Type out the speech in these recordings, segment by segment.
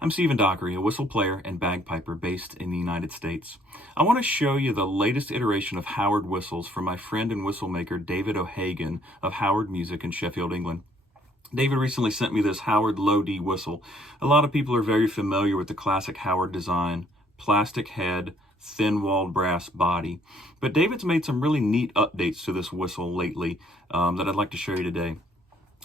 I'm Stephen Dockery, a whistle player and bagpiper based in the United States. I want to show you the latest iteration of Howard whistles from my friend and whistle maker David O'Hagan of Howard Music in Sheffield, England. David recently sent me this Howard Low D whistle. A lot of people are very familiar with the classic Howard design, plastic head, thin-walled brass body. But David's made some really neat updates to this whistle lately that I'd like to show you today.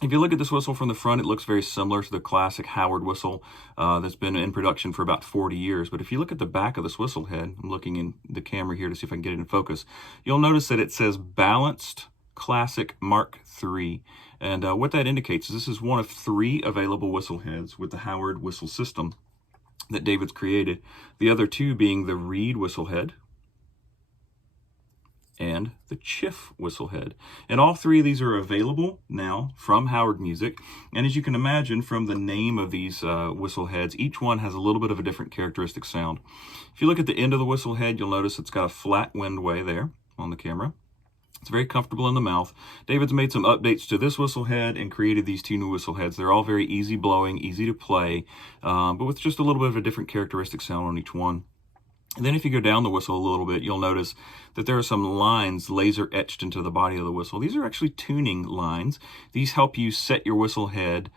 If you look at this whistle from the front, it looks very similar to the classic Howard whistle that's been in production for about 40 years. But if you look at the back of this whistle head, I'm looking in the camera here to see if I can get it in focus, you'll notice that it says Balanced Classic Mark III. And what that indicates is this is one of 3 available whistle heads with the Howard whistle system that David's created. The other 2 being the reed whistle head and the Chiff whistle head. And all 3 of these are available now from Howard Music. And as you can imagine from the name of these whistle heads, each one has a little bit of a different characteristic sound. If you look at the end of the whistle head, you'll notice it's got a flat windway there on the camera. It's very comfortable in the mouth. David's made some updates to this whistle head and created these 2 new whistle heads. They're all very easy blowing, easy to play, but with just a little bit of a different characteristic sound on each one. And then if you go down the whistle a little bit, you'll notice that there are some lines laser etched into the body of the whistle. These are actually tuning lines. These help you set your whistle head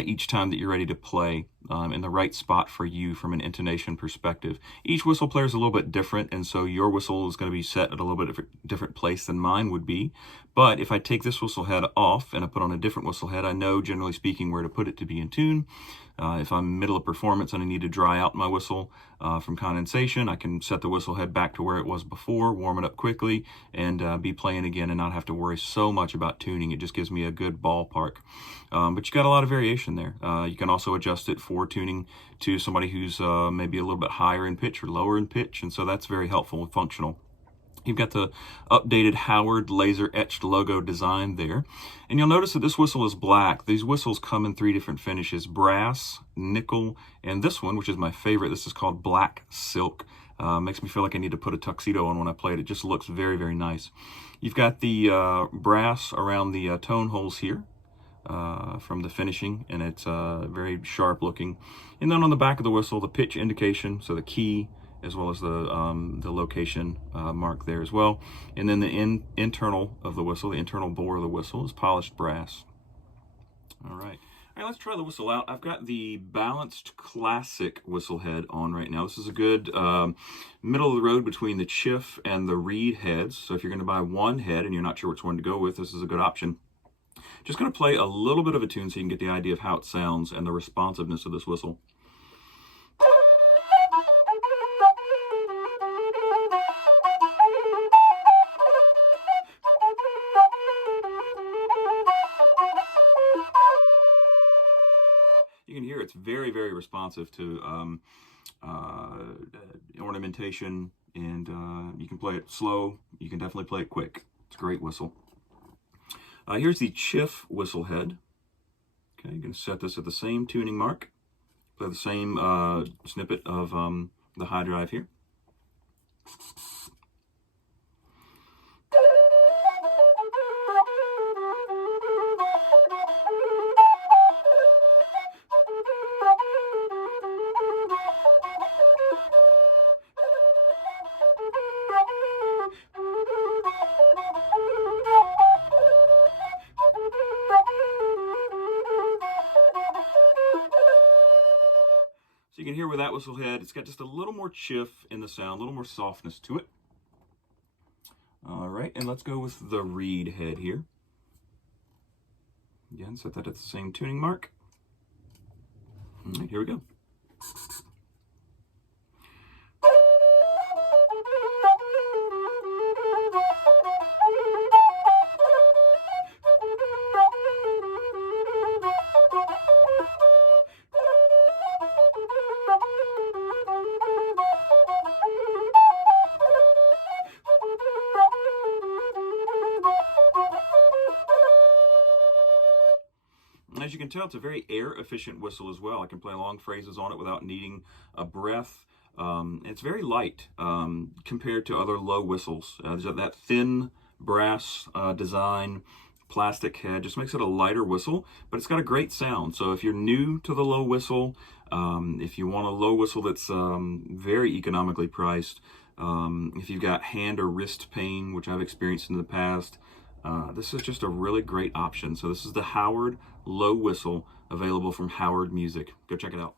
each time that you're ready to play in the right spot for you from an intonation perspective. Each whistle player is a little bit different, and so your whistle is going to be set at a little bit different place than mine would be. But if I take this whistle head off and I put on a different whistle head, I know, generally speaking, where to put it to be in tune. If I'm in the middle of performance and I need to dry out my whistle from condensation, I can set the whistle head back to where it was before, warm it up quickly, and be playing again and not have to worry so much about tuning. It just gives me a good ballpark. But you got a lot of variation there. You can also adjust it for tuning to somebody who's maybe a little bit higher in pitch or lower in pitch, and so that's very helpful and functional. You've got the updated Howard laser etched logo design there. And you'll notice that this whistle is black. These whistles come in 3 different finishes: brass, nickel, and this one, which is my favorite, this is called black silk. Makes me feel like I need to put a tuxedo on when I play it. It just looks very, very nice. You've got the brass around the tone holes here from the finishing, and it's very sharp looking. And then on the back of the whistle, the pitch indication, so the key, as well as the location mark there as well. And then the internal of the whistle, the internal bore of the whistle, is polished brass. All right, let's try the whistle out. I've got the Balanced Classic whistle head on right now. This is a good middle of the road between the Chiff and the reed heads. So if you're going to buy one head and you're not sure which one to go with, this is a good option. Just going to play a little bit of a tune so you can get the idea of how it sounds and the responsiveness of this whistle. You can hear it's very, very responsive to ornamentation, and you can play it slow. You can definitely play it quick. It's a great whistle. Here's the Chiff whistle head. Okay, you're going to set this at the same tuning mark. Play the same snippet of the high drive here. So you can hear with that whistle head, it's got just a little more chiff in the sound, a little more softness to it. All right, and let's go with the reed head here. Again, set that at the same tuning mark. All right, here we go. As you can tell, it's a very air-efficient whistle as well. I can play long phrases on it without needing a breath. It's very light compared to other low whistles. There's that thin brass design, plastic head just makes it a lighter whistle, but it's got a great sound. So if you're new to the low whistle, if you want a low whistle that's very economically priced, if you've got hand or wrist pain, which I've experienced in the past, this is just a really great option. So this is the Howard low whistle, available from Howard Music. Go check it out.